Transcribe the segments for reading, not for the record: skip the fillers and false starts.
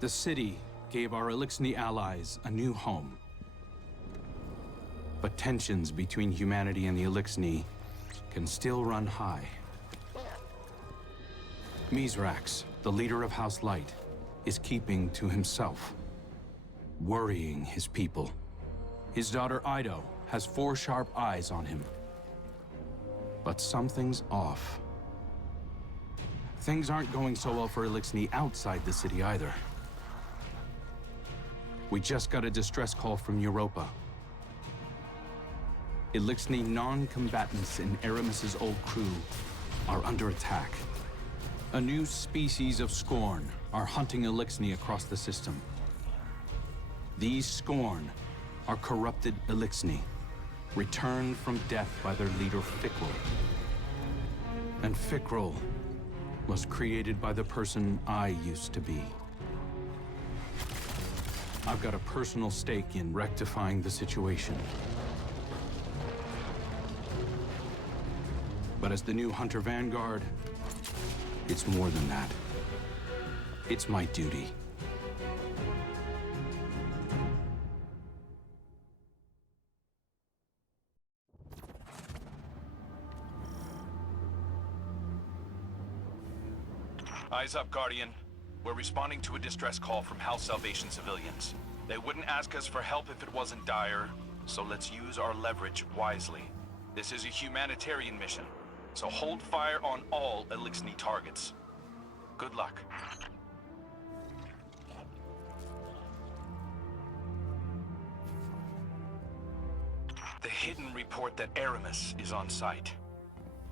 The city gave our Elixni allies a new home. But tensions between humanity and the Elixni can still run high. Mizrax, the leader of House Light, is keeping to himself, worrying his people. His daughter Ido has 4 sharp eyes on him. But something's off. Things aren't going so well for Elixni outside the city either. We just got a distress call from Europa. Elixni non-combatants in Aramis's old crew are under attack. A new species of Scorn are hunting Elixni across the system. These Scorn are corrupted Elixni, returned from death by their leader Fikrul. And Fikrul was created by the person I used to be. I've got a personal stake in rectifying the situation. But as the new Hunter Vanguard, it's more than that. It's my duty. Eyes up, Guardian. We're responding to a distress call from House Salvation civilians. They wouldn't ask us for help if it wasn't dire, so let's use our leverage wisely. This is a humanitarian mission, so hold fire on all Elixni targets. Good luck. The hidden report that Aramis is on site.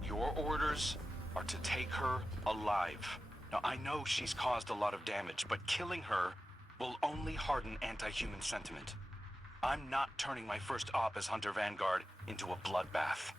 Your orders are to take her alive. Now, I know she's caused a lot of damage, but killing her will only harden anti-human sentiment. I'm not turning my first op as Hunter Vanguard into a bloodbath.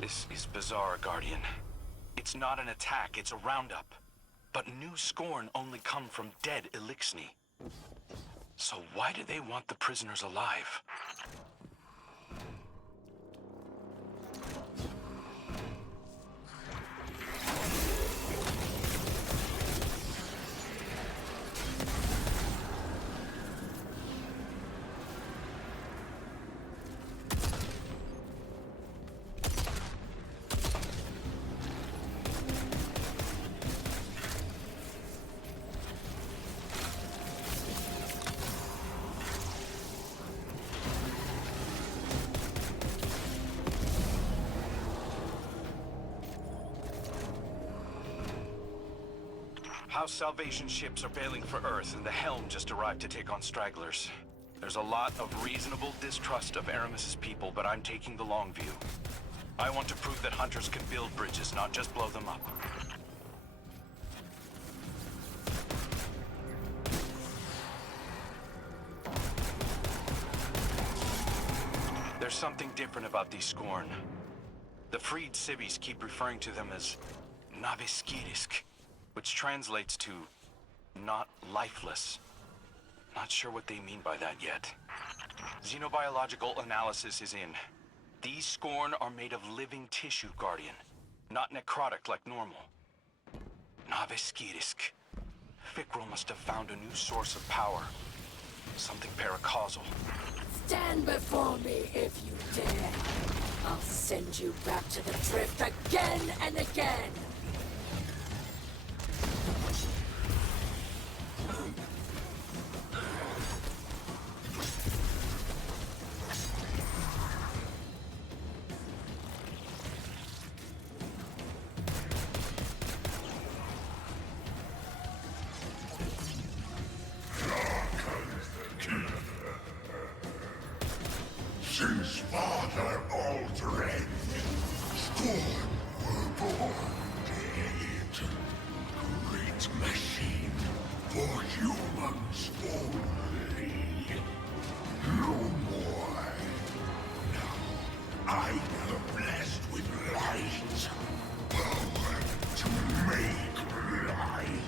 This is bizarre, Guardian. It's not an attack, it's a roundup. But new Scorn only come from dead Elixni. So why do they want the prisoners alive? House Salvation ships are bailing for Earth, and the Helm just arrived to take on stragglers. There's a lot of reasonable distrust of Aramis's people, but I'm taking the long view. I want to prove that hunters can build bridges, not just blow them up. There's something different about these Scorn. The freed civvies keep referring to them as Naviskirisk, which translates to not lifeless. Not sure what they mean by that yet. Xenobiological analysis is in. These Scorn are made of living tissue, Guardian. Not necrotic like normal. Naviskirisk. Fikrul must have found a new source of power. Something paracausal. Stand before me if you dare. I'll send you back to the drift again and again. Since Father Aldred, Scorn were born dead. Great machine for humans only. No more. Now, I am blessed with light. Power to make light.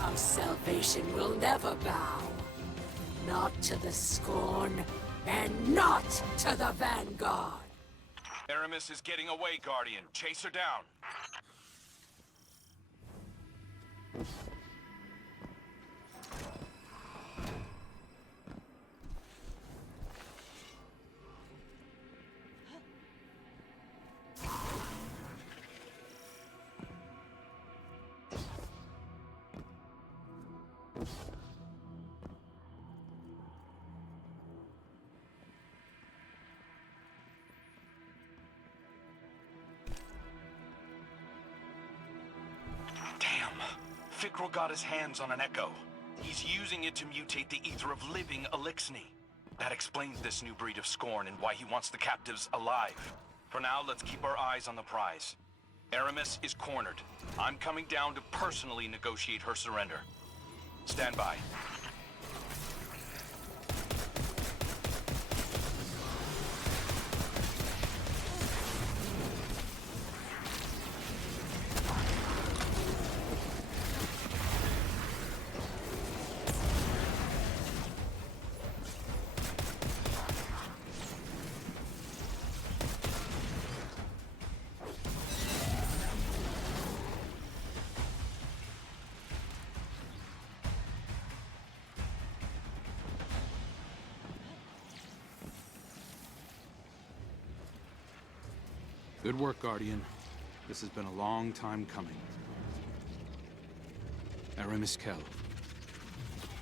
Our salvation will never bow. Not to the Scorn, and not to the Vanguard. Aramis is getting away, Guardian. Chase her down. Damn. Fikrul got his hands on an echo. He's using it to mutate the ether of living Elixni. That explains this new breed of Scorn and why he wants the captives alive. For now, let's keep our eyes on the prize. Aramis is cornered. I'm coming down to personally negotiate her surrender. Stand by. Good work, Guardian. This has been a long time coming. Aramis Kell.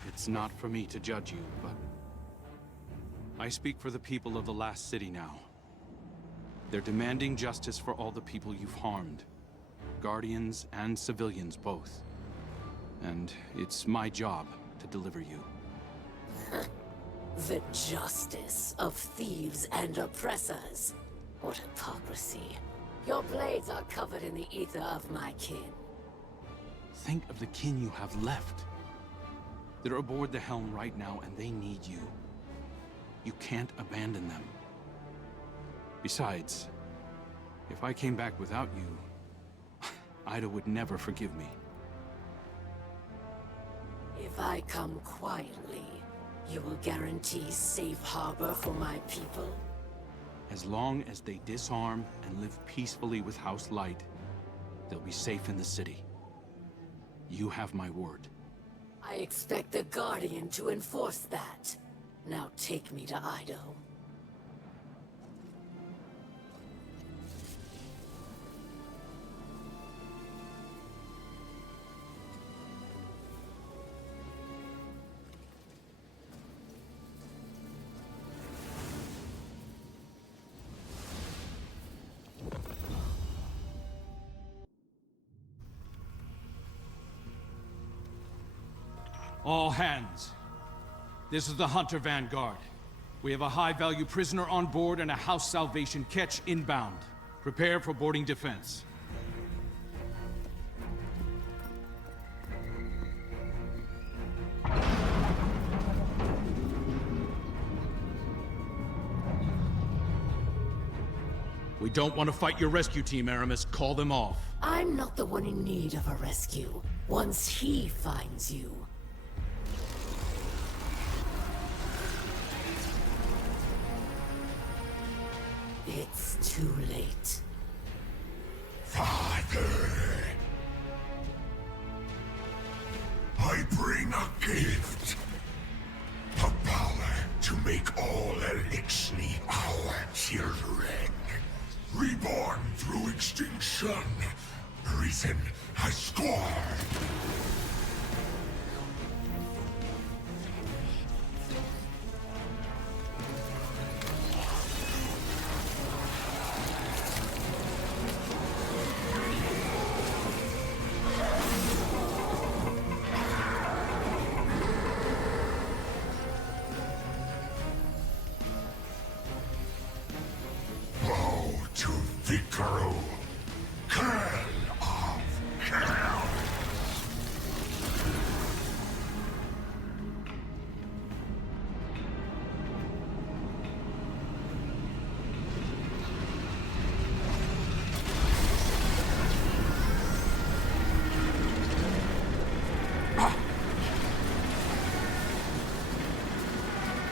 It's not for me to judge you, but... I speak for the people of the last city now. They're demanding justice for all the people you've harmed. Guardians and civilians both. And it's my job to deliver you. The justice of thieves and oppressors. What hypocrisy. Your blades are covered in the ether of my kin. Think of the kin you have left. They're aboard the helm right now, and they need you. You can't abandon them. Besides, if I came back without you, Ida would never forgive me. If I come quietly, you will guarantee safe harbor for my people? As long as they disarm and live peacefully with House Light, they'll be safe in the city. You have my word. I expect the Guardian to enforce that. Now take me to Ido. All hands. This is the Hunter Vanguard. We have a high-value prisoner on board and a house salvation catch inbound. Prepare for boarding defense. We don't want to fight your rescue team, Aramis. Call them off. I'm not the one in need of a rescue. Once he finds you. It's too late. Father, I bring a gift. The power to make all Elixni our children. Reborn through extinction, risen as scorn. To Vicaro, Curl of Curl.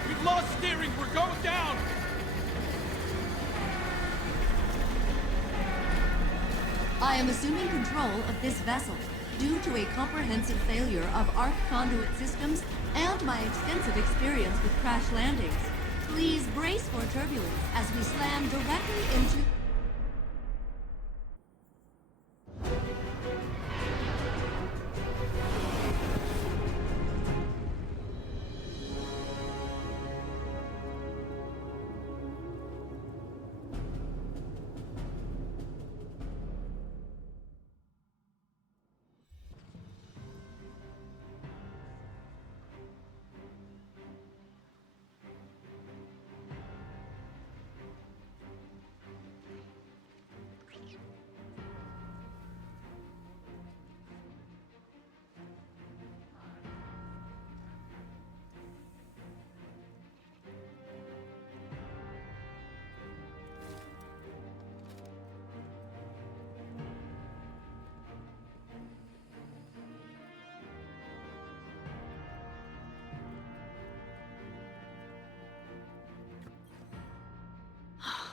We've lost steering. We're going down. I am assuming control of this vessel due to a comprehensive failure of arc conduit systems and my extensive experience with crash landings. Please brace for turbulence as we slam directly into...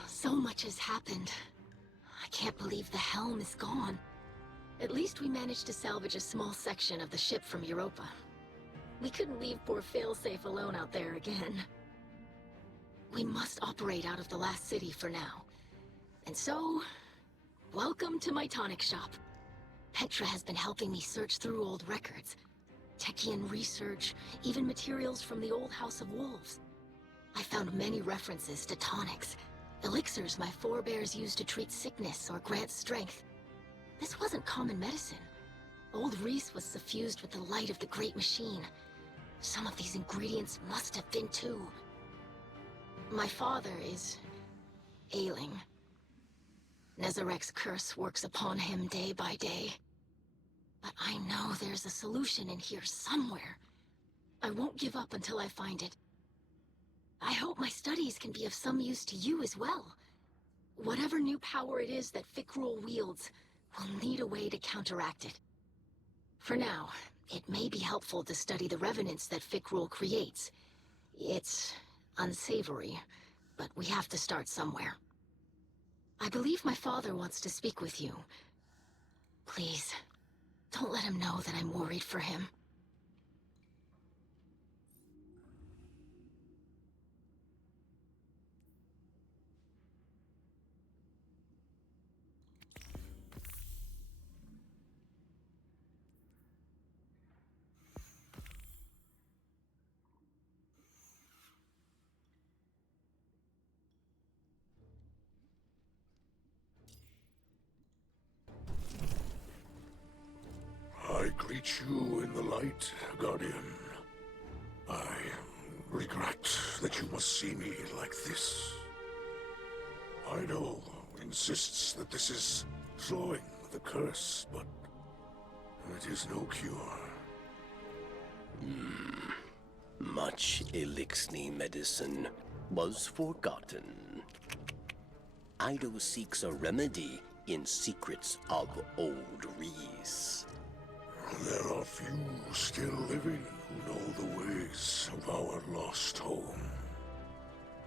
So much has happened. I can't believe the helm is gone. At least we managed to salvage a small section of the ship from Europa. We couldn't leave poor Failsafe alone out there again. We must operate out of the last city for now. And so, welcome to my tonic shop. Petra has been helping me search through old records. Techian research, even materials from the old House of Wolves. I found many references to tonics. Elixirs my forebears used to treat sickness or grant strength. This wasn't common medicine. Old Reese was suffused with the light of the Great Machine. Some of these ingredients must have been too. My father is... ailing. Nezarek's curse works upon him day by day. But I know there's a solution in here somewhere. I won't give up until I find it. I hope my studies can be of some use to you as well. Whatever new power it is that Fikrul wields, we'll need a way to counteract it. For now, it may be helpful to study the revenants that Fikrul creates. It's unsavory, but we have to start somewhere. I believe my father wants to speak with you. Please, don't let him know that I'm worried for him. I greet you in the light, Guardian. I regret that you must see me like this. Ido insists that this is slowing the curse, but it is no cure. Much Elixni medicine was forgotten. Ido seeks a remedy in secrets of old Reese. There are few still living who know the ways of our lost home.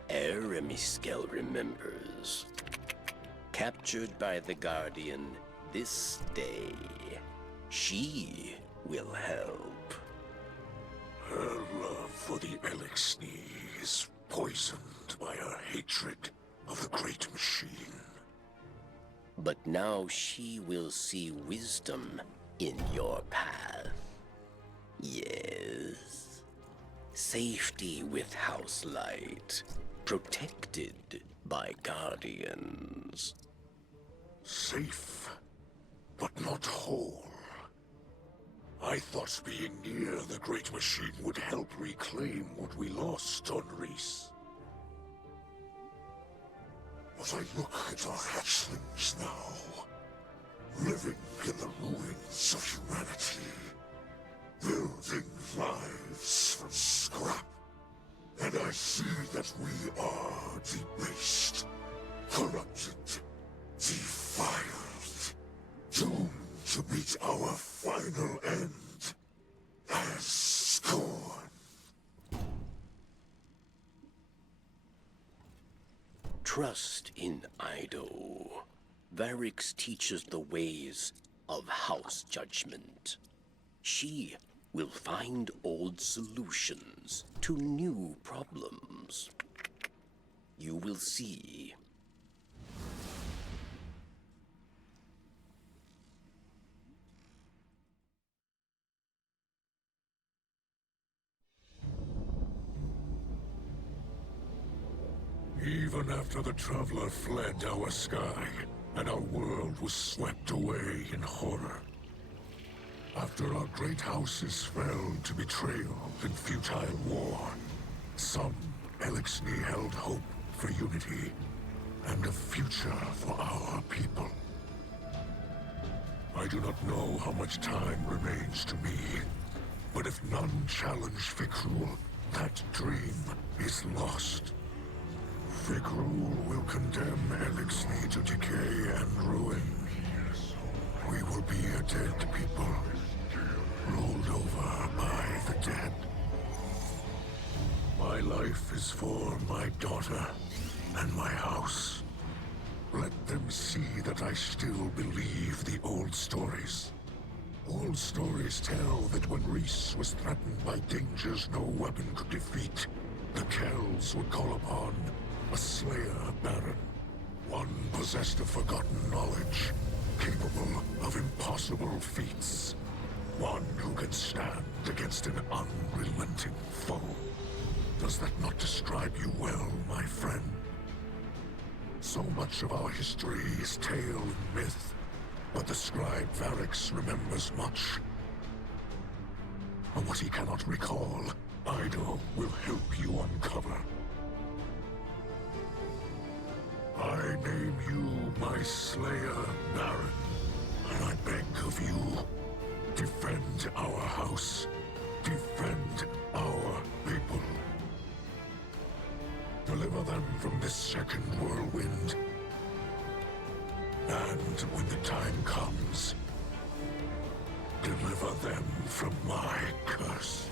Eremiskel remembers. Captured by the Guardian this day, she will help. Her love for the Elixni is poisoned by her hatred of the Great Machine. But now she will see wisdom in your path. Yes. Safety with House Light. Protected by Guardians. Safe, but not whole. I thought being near the Great Machine would help reclaim what we lost on Reese. But I look at our hatchlings now, living in the ruins of humanity, building lives from scrap. And I see that we are debased, corrupted, defiled, doomed to meet our final end as scorn. Trust in Ido. Varix teaches the ways of House Judgment. She will find old solutions to new problems. You will see. Even after the Traveler fled our sky, and our world was swept away in horror. After our great houses fell to betrayal and futile war, some Elixni held hope for unity and a future for our people. I do not know how much time remains to me, but if none challenge Fikrul, that dream is lost. Fikrul will condemn Elixni to decay and ruin. We will be a dead people, rolled over by the dead. My life is for my daughter and my house. Let them see that I still believe the old stories. Old stories tell that when Reese was threatened by dangers no weapon could defeat, the Kells would call upon a Slayer Baron. One possessed of forgotten knowledge, capable of impossible feats. One who can stand against an unrelenting foe. Does that not describe you well, my friend? So much of our history is tale and myth, but the scribe Varix remembers much. But what he cannot recall, Ido will help you uncover. I name you my Slayer Baron, and I beg of you, defend our house, defend our people. Deliver them from this second whirlwind. And when the time comes, deliver them from my curse.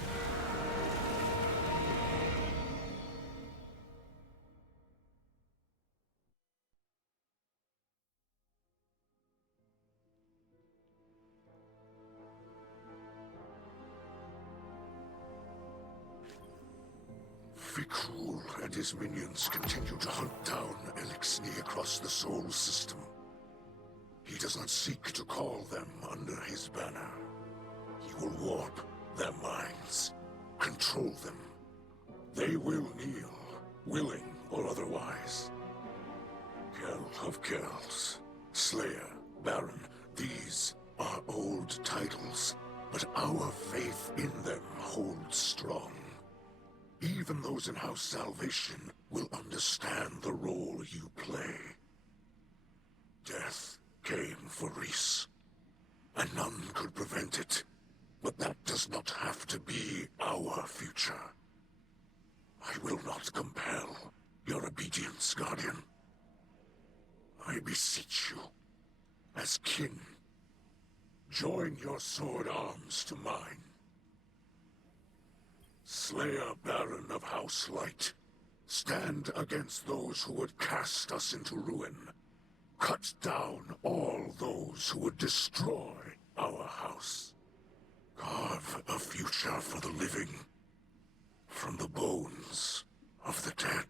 Fikrul and his minions continue to hunt down Elixni across the Soul System. He does not seek to call them under his banner. He will warp their minds, control them. They will kneel, willing or otherwise. Kell of Kells, Slayer, Baron, these are old titles, but our faith in them holds strong. Even those in House Salvation will understand the role you play. Death came for Reese, and none could prevent it. But that does not have to be our future. I will not compel your obedience, Guardian. I beseech you, as kin, join your sword arms to mine. Slayer Baron of House Light, stand against those who would cast us into ruin. Cut down all those who would destroy our house. Carve a future for the living from the bones of the dead.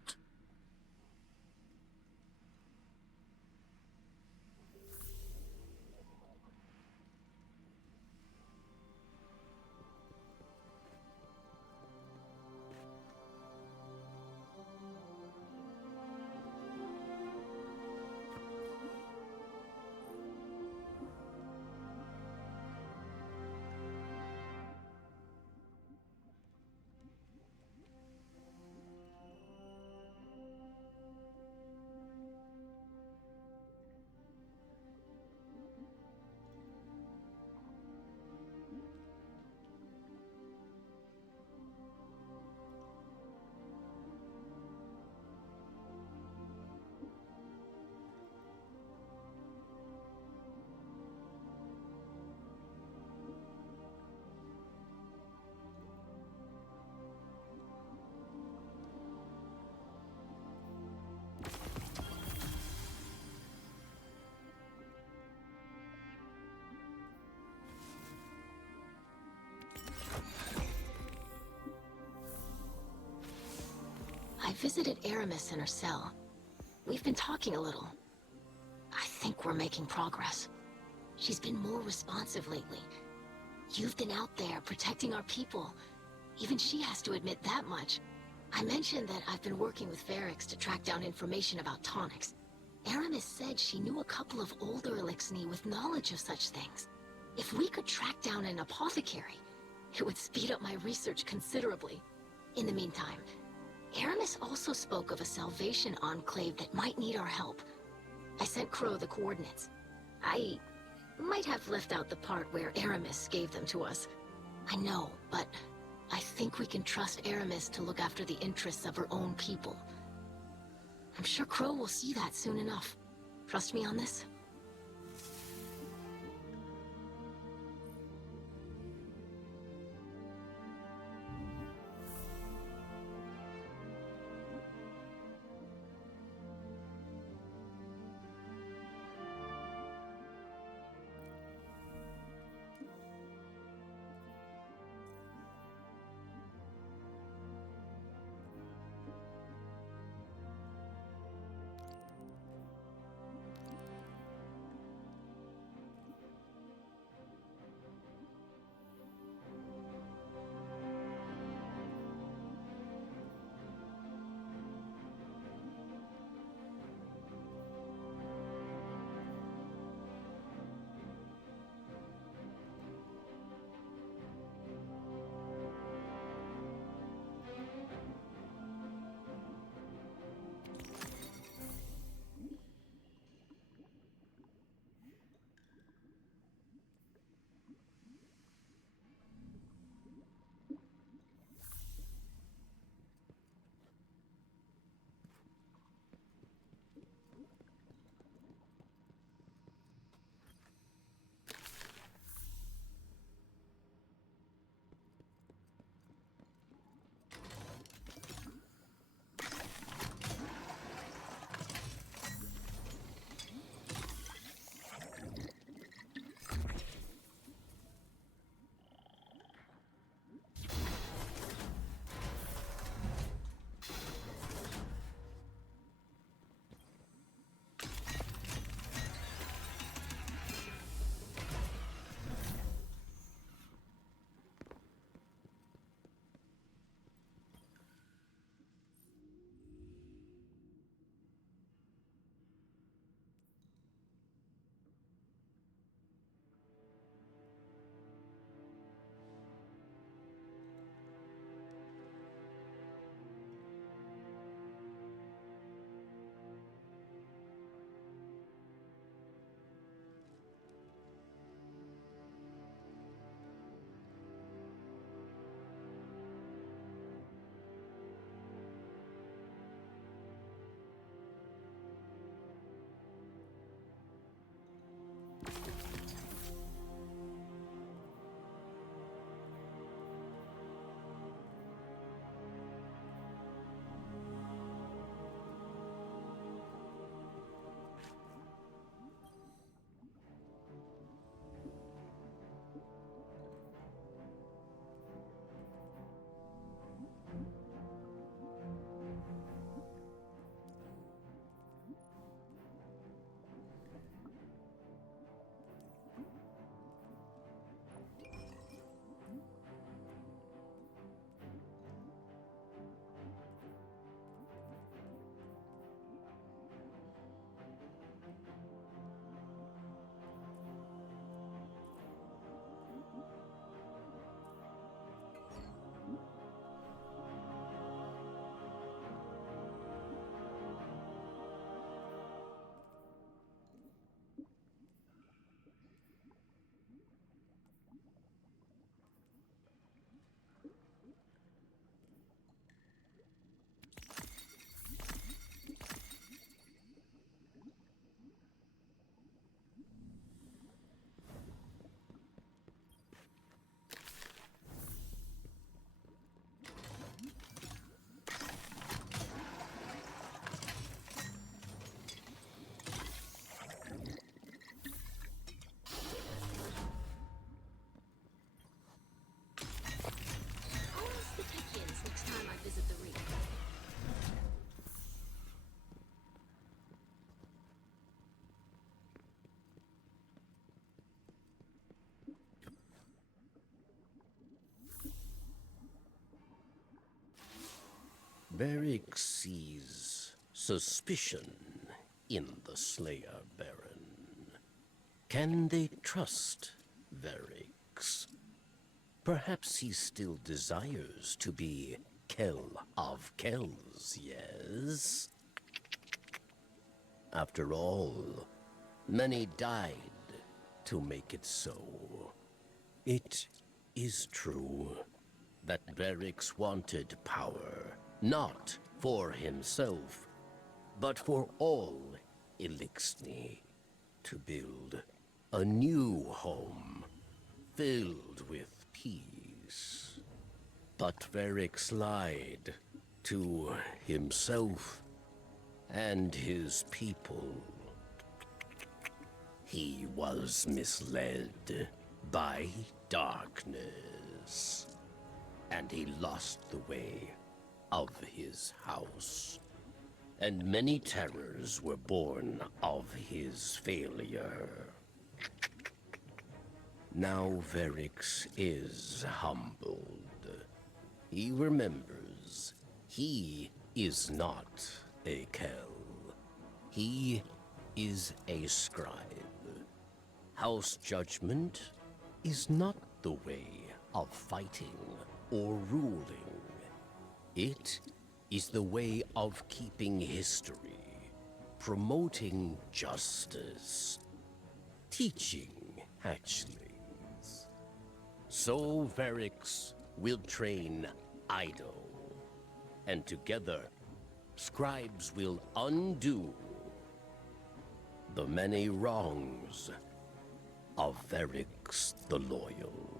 I visited Aramis in her cell. We've been talking a little. I think we're making progress. She's been more responsive lately. You've been out there protecting our people. Even she has to admit that much. I mentioned that I've been working with Varix to track down information about tonics. Aramis said she knew a couple of older Elixni with knowledge of such things. If we could track down an apothecary, it would speed up my research considerably. In the meantime, Aramis also spoke of a Salvation enclave that might need our help. I sent Crow the coordinates. I might have left out the part where Aramis gave them to us. I know, but I think we can trust Aramis to look after the interests of her own people. I'm sure Crow will see that soon enough. Trust me on this? Varric sees suspicion in the Slayer Baron. Can they trust Varric? Perhaps he still desires to be Kell of Kells, yes? After all, many died to make it so. It is true that Varric wanted power, not for himself, but for all Elixni, to build a new home filled with peace. But Varric lied to himself and his people. He was misled by darkness, and he lost the way of his house. And many terrors were born of his failure. Now Varric is humbled. He remembers he is not a Kell. He is a scribe. House judgment is not the way of fighting or ruling. It is the way of keeping history, promoting justice, teaching hatchlings. So Varric will train Ido, and together, scribes will undo the many wrongs of Varric the Loyal.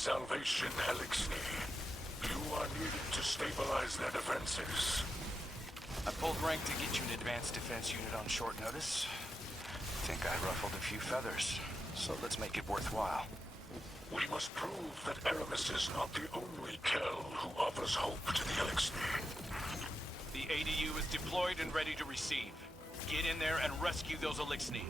Salvation, Elixni. You are needed to stabilize their defenses. I pulled rank to get you an advanced defense unit on short notice. Think I ruffled a few feathers, so let's make it worthwhile. We must prove that Aramis is not the only Kell who offers hope to the Elixni. The ADU is deployed and ready to receive. Get in there and rescue those Elixni.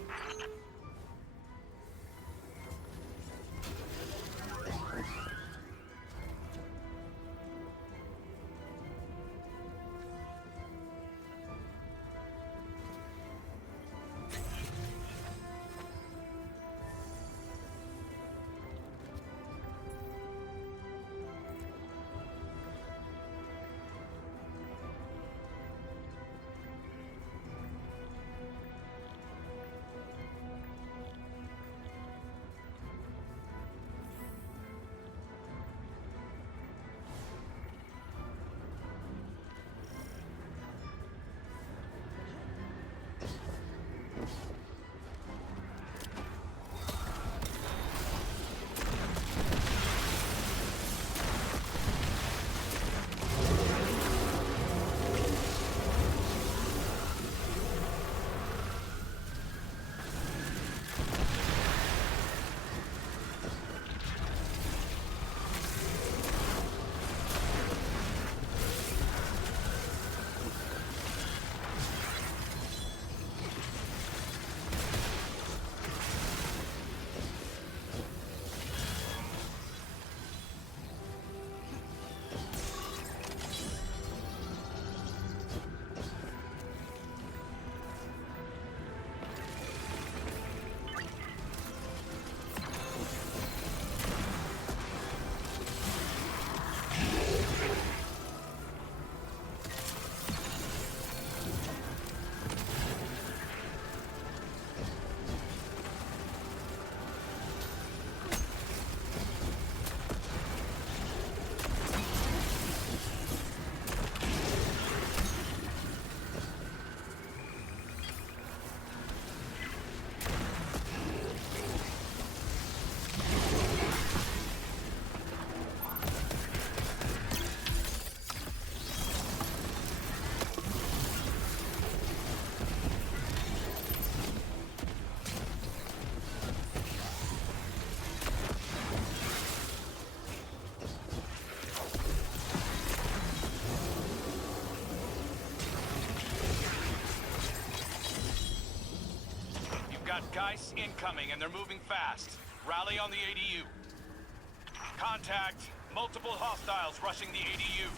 Geist incoming, and they're moving fast. Rally on the ADU. Contact. Multiple hostiles rushing the ADU.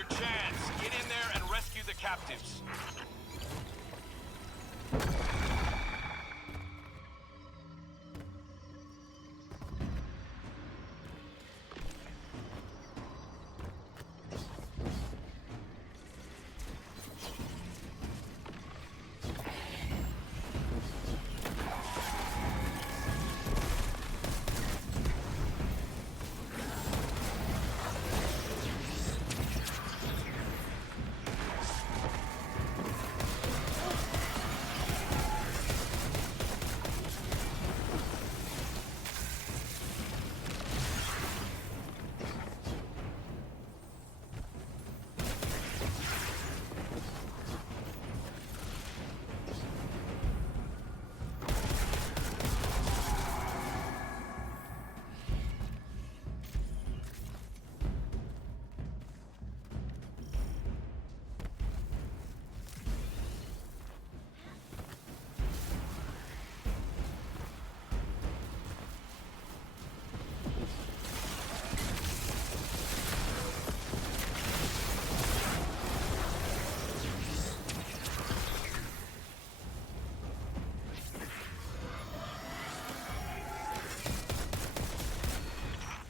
your chance. Get in there and rescue the captives.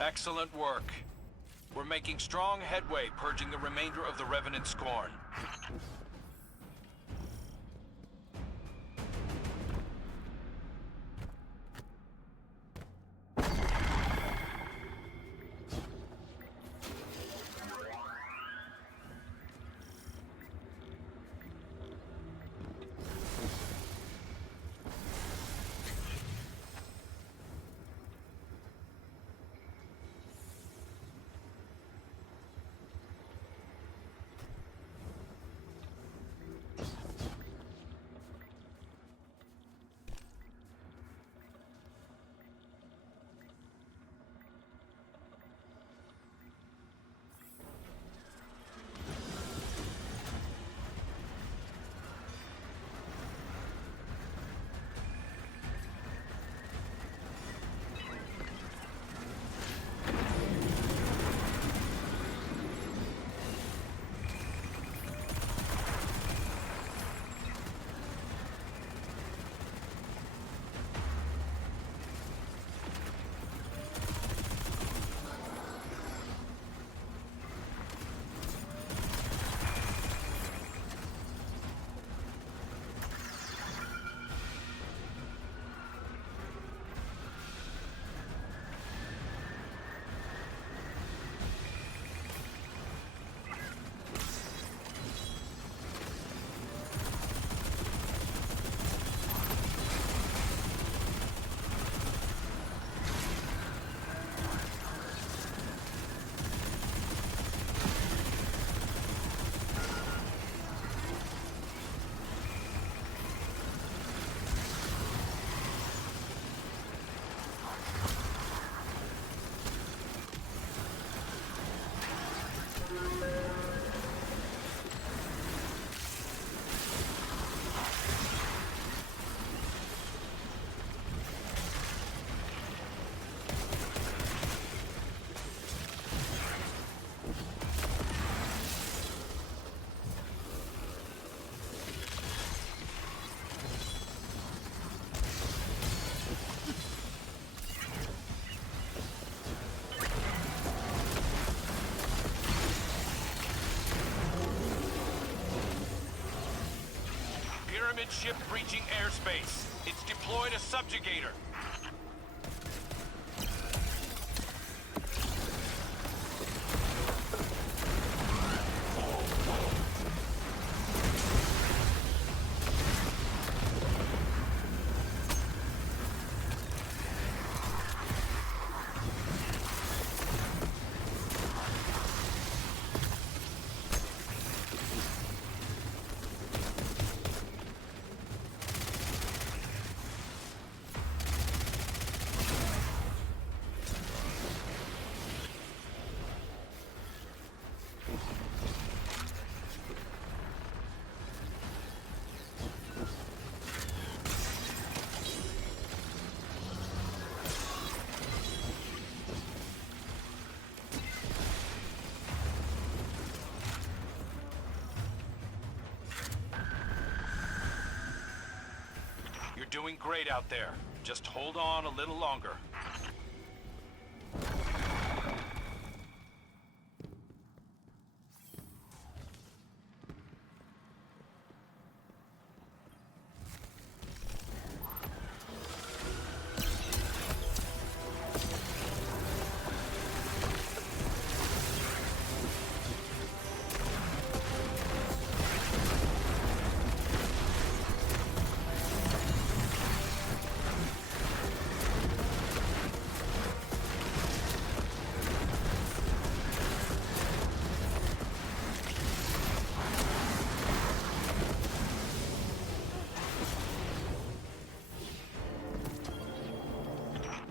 Excellent work. We're making strong headway purging the remainder of the Revenant Scorn. Pyramid ship breaching airspace. It's deployed a subjugator. doing great out there. Just hold on a little longer.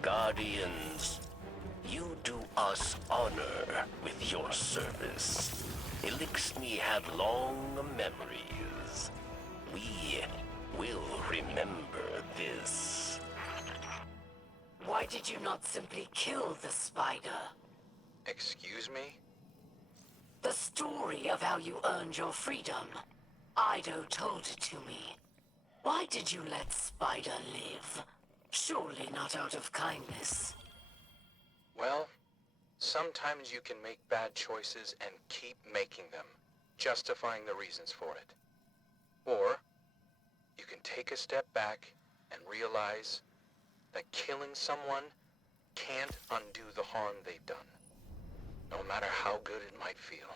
Guardians, you do us honor with your service. Elixni have long memories. We will remember this. Why did you not simply kill the spider? Excuse me? The story of how you earned your freedom. Ido told it to me. Why did you let Spider live? Surely not out of kindness. Well, sometimes you can make bad choices and keep making them, justifying the reasons for it. Or, you can take a step back and realize that killing someone can't undo the harm they've done, no matter how good it might feel.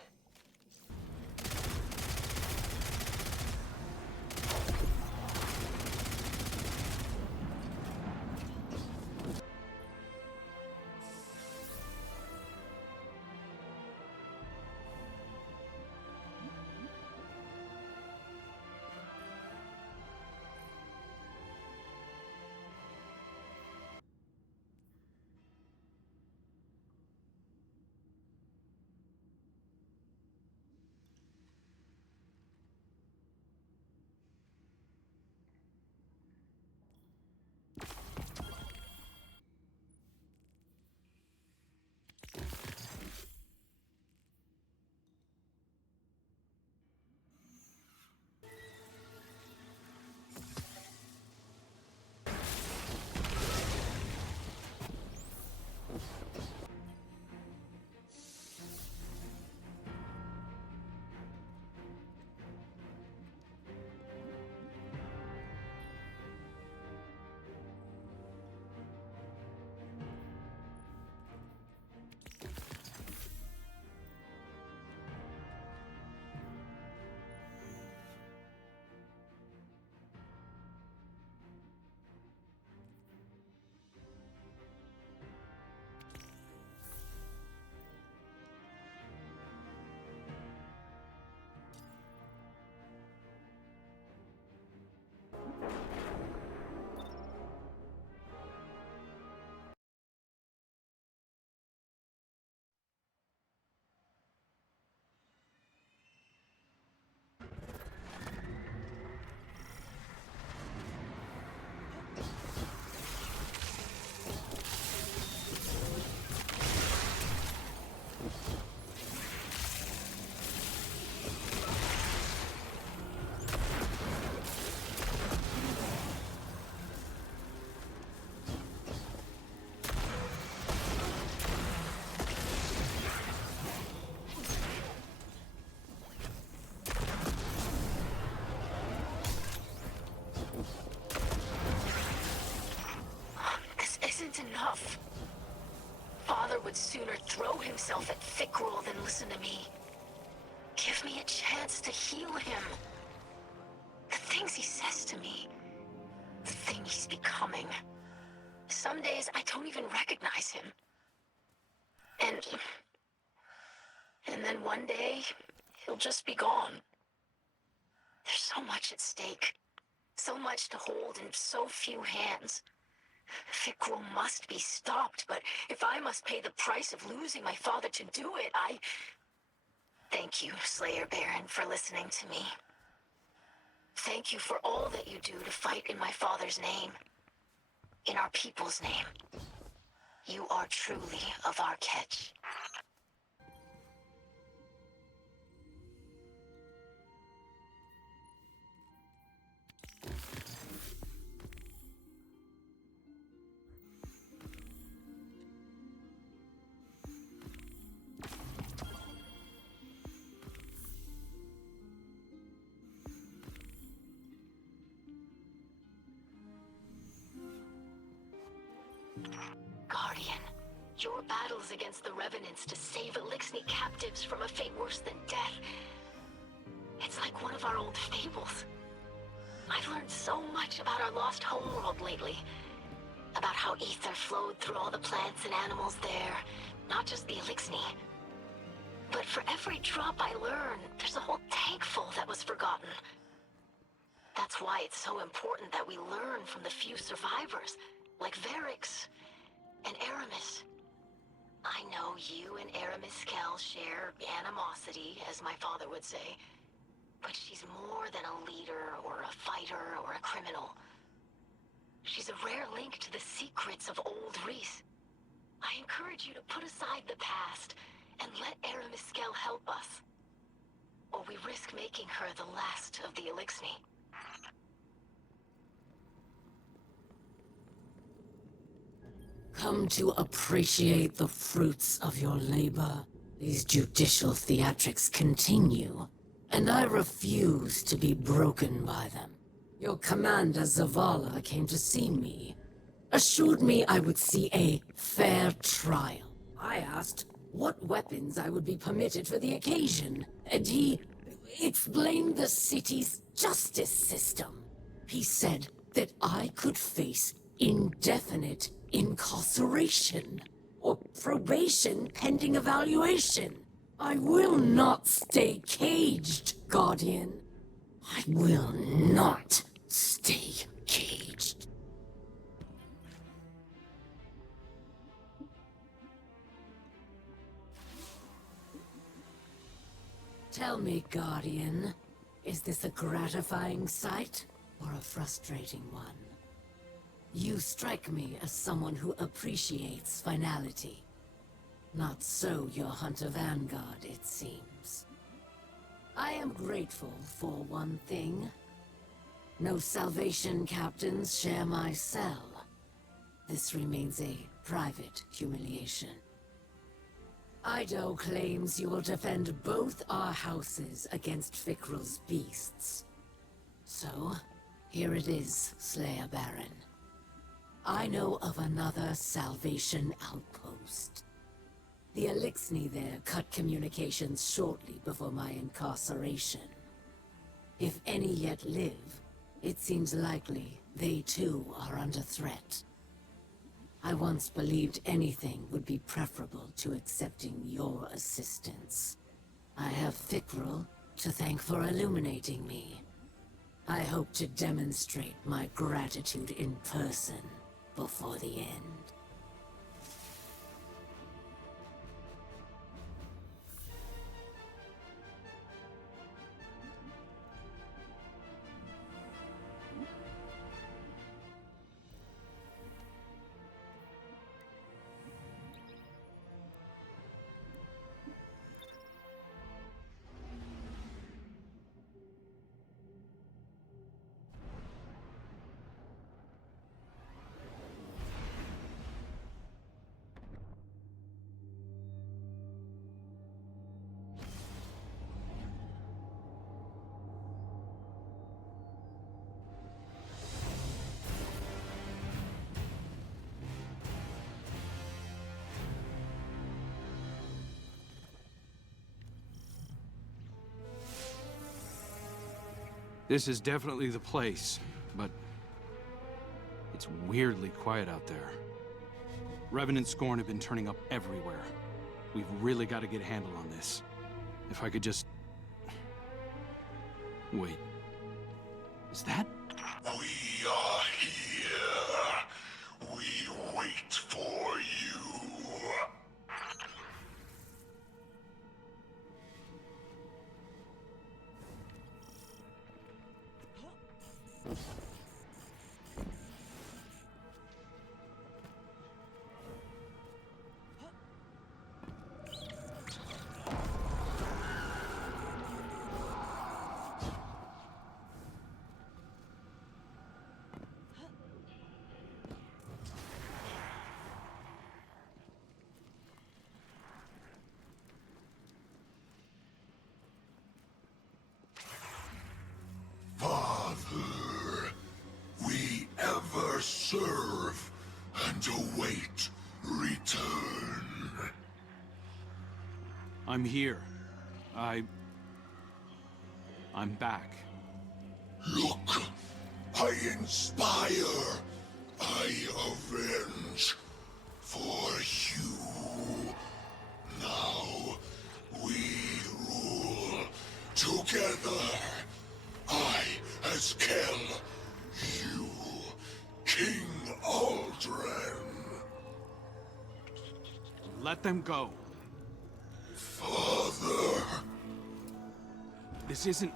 Enough. Father would sooner throw himself at Thickroll than listen to me. Give me a chance to heal him. The things he says to me. The thing he's becoming. Some days I don't even recognize him. And then one day, he'll just be gone. There's so much at stake. So much to hold in so few hands. Fikro must be stopped, but if I must pay the price of losing my father to do it, Thank you, Slayer Baron, for listening to me. Thank you for all that you do to fight in my father's name. In our people's name. You are truly of our catch. your battles against the revenants to save Elixni captives from a fate worse than death. It's like one of our old fables. I've learned so much about our lost homeworld lately. About how ether flowed through all the plants and animals there, not just the Elixni. But for every drop I learn, there's a whole tank full that was forgotten. That's why it's so important that we learn from the few survivors, like Varix and Aramis. I know you and Aramis Kell share animosity, as my father would say, but she's more than a leader or a fighter or a criminal. She's a rare link to the secrets of old Reese. I encourage you to put aside the past and let Aramis Kell help us. Or we risk making her the last of the Elixni. Come to appreciate the fruits of your labor. These judicial theatrics continue, and I refuse to be broken by them. Your commander Zavala came to see me, assured me I would see a fair trial. I asked what weapons I would be permitted for the occasion, and he explained the city's justice system. He said that I could face indefinite incarceration or probation pending evaluation. I will not stay caged, Guardian. I will not stay caged. Tell me, Guardian, is this a gratifying sight or a frustrating one? You strike me as someone who appreciates finality. Not so your Hunter Vanguard, it seems. I am grateful for one thing. No Salvation captains share my cell. This remains a private humiliation. Ido claims you will defend both our houses against Fikrul's beasts. So, here it is, Slayer Baron. I know of another Salvation outpost. The Elixni there cut communications shortly before my incarceration. If any yet live, it seems likely they too are under threat. I once believed anything would be preferable to accepting your assistance. I have Fikrul to thank for illuminating me. I hope to demonstrate my gratitude in person before the end. This is definitely the place, but it's weirdly quiet out there. Revenant Scorn have been turning up everywhere. We've really got to get a handle on this. If I could just... Wait. Is that... We are here. We wait for you. I'm here. I'm back. Look, I inspire, I avenge. For you. Now we rule together. I as Kel, you, King Aldren. Let them go. Father. This isn't...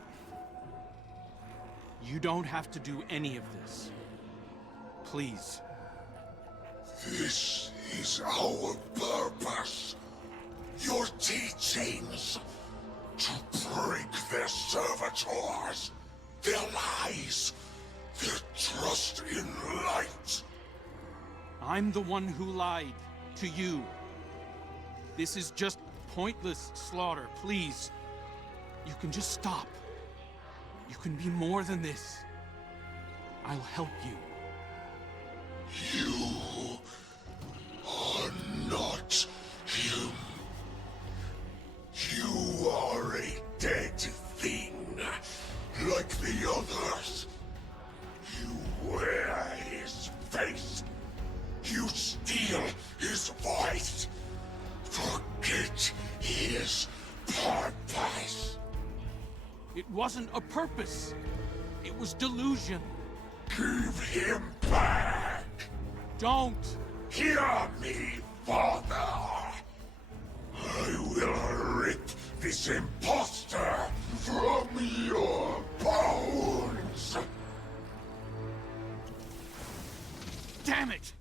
You don't have to do any of this. Please. This is our purpose. Your teachings. To break their servitors. Their lies. Their trust in light. I'm the one who lied to you. This is just pointless slaughter, please. You can just stop. You can be more than this. I'll help you. You are not him. You are a dead thing, like the others. You wear his face. You steal his voice. Forget his purpose. It wasn't a purpose. It was delusion. Give him back. Don't! Hear me, Father. I will rip this impostor from your bones. Damn it!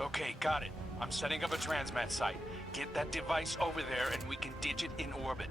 Okay, got it. I'm setting up a transmat site. Get that device over there and we can ditch it in orbit.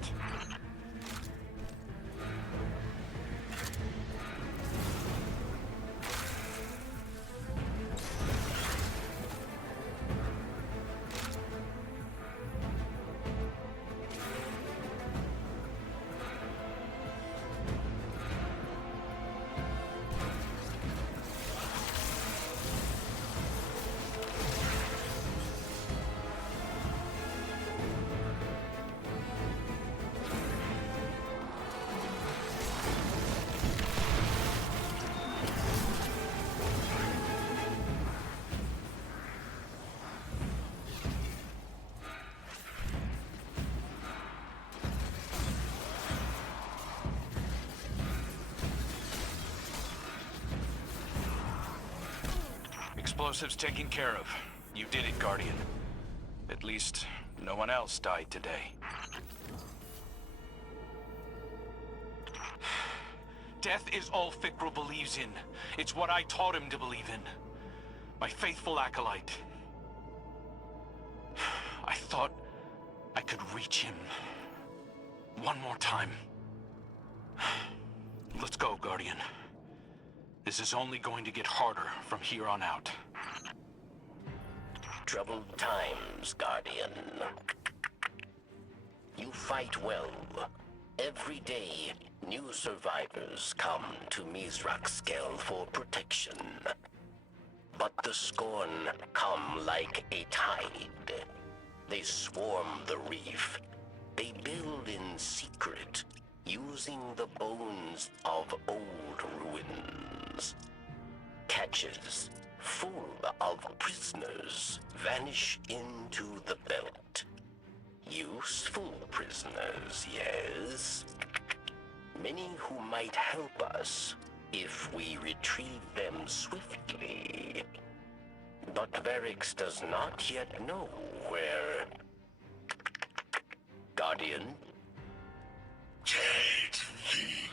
explosives taken care of. You did it, Guardian. At least, no one else died today. Death is all Fikra believes in. It's what I taught him to believe in. My faithful acolyte. I thought I could reach him. One more time. Let's go, Guardian. This is only going to get harder from here on out. Troubled times, Guardian. You fight well. Every day, new survivors come to Mizrakskel for protection. But the Scorn come like a tide. They swarm the reef. They build in secret, using the bones of old ruins. Catches full of prisoners vanish into the belt. Useful prisoners, yes? Many who might help us if we retrieve them swiftly. But Varix does not yet know where... Guardian? Take the slave.